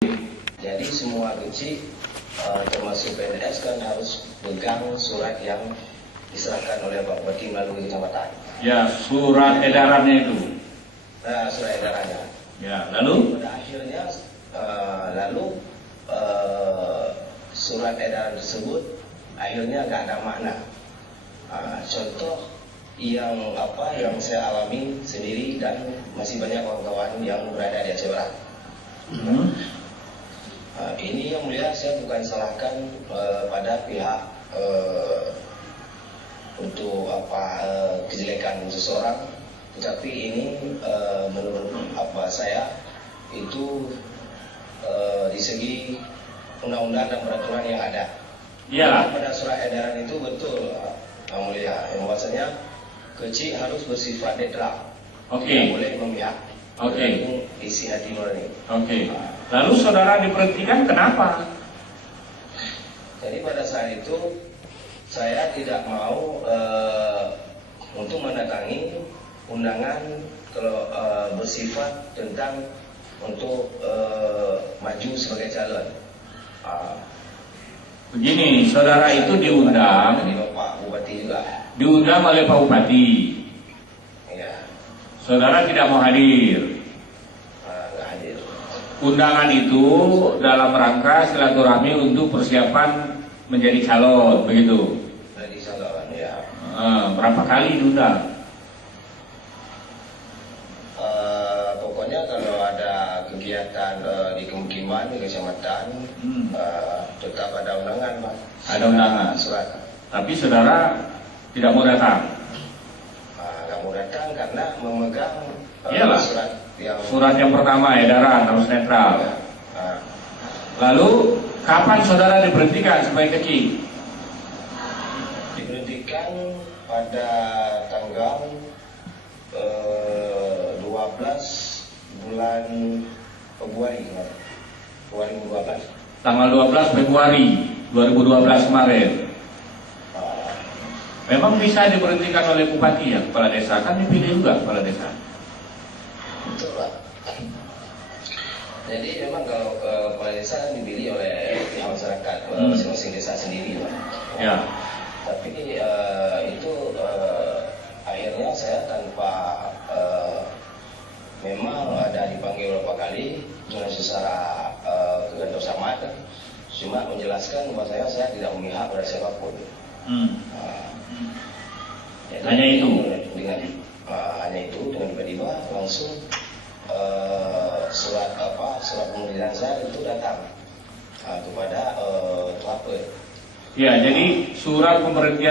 Jadi semua kecil termasuk PNS kan harus pegang surat yang diserahkan oleh Pak Bupati melalui kecamatan. Ya, surat edarannya itu. Nah, surat edarannya. Ya, lalu? Pada akhirnya surat edaran tersebut akhirnya nggak ada makna. Contoh yang saya alami sendiri dan masih banyak kawan-kawan yang berada di Aceh Barat. Ini yang mulia saya bukan salahkan pada pihak untuk kejelekan seseorang, tetapi ini menurut saya itu di segi undang-undang dan peraturan yang ada. Iyalah. Pada surat edaran itu betul, yang mulia, yang bahwasanya kecil harus bersifat netral. Oke. Tidak boleh memihak. Oke. Isi hati nurani. Oke. Lalu saudara diberhentikan kenapa? Jadi pada saat itu saya tidak mau untuk mendatangi undangan kalau bersifat tentang untuk maju sebagai calon. Begini, saudara itu diundang. Dari Bapak Bupati juga. Diundang oleh Pak Bupati. Ya. Saudara tidak mau hadir. Nggak hadir. Undangan itu dalam rangka silaturahmi untuk persiapan menjadi calon, begitu. Dari calon, ya. Berapa kali diundang? Pokoknya kalau ada kegiatan di kemukiman, di kecamatan, tetap ada undangan, Pak. Ada undangan. Surat. Tapi saudara tidak mau datang. Nggak mau datang karena memegang Iyalah. Surat yang pertama, edaran harus netral. Lalu kapan saudara diberhentikan sebagai kecil? Diberhentikan pada tanggal 12 bulan Februari 2012. Tanggal 12 Februari 2012 kemarin. Memang bisa diberhentikan oleh bupati ya, kepala desa, kan dipilih juga kepala desa. Betul, Pak. Jadi memang kalau kepala desa kan dipilih oleh pihak masyarakat, masing-masing desa sendiri, Pak. Ya. Tapi itu akhirnya saya tanpa memang ada dipanggil beberapa kali dengan secara kegendosamaan, cuma menjelaskan bahwa saya tidak memihak pada siapapun. Jadi, Hanya itu. Hanya itu dengan tiba-tiba langsung surat pengunduran saya itu datang kepada Tuape. Ya, jadi surat pemberhentian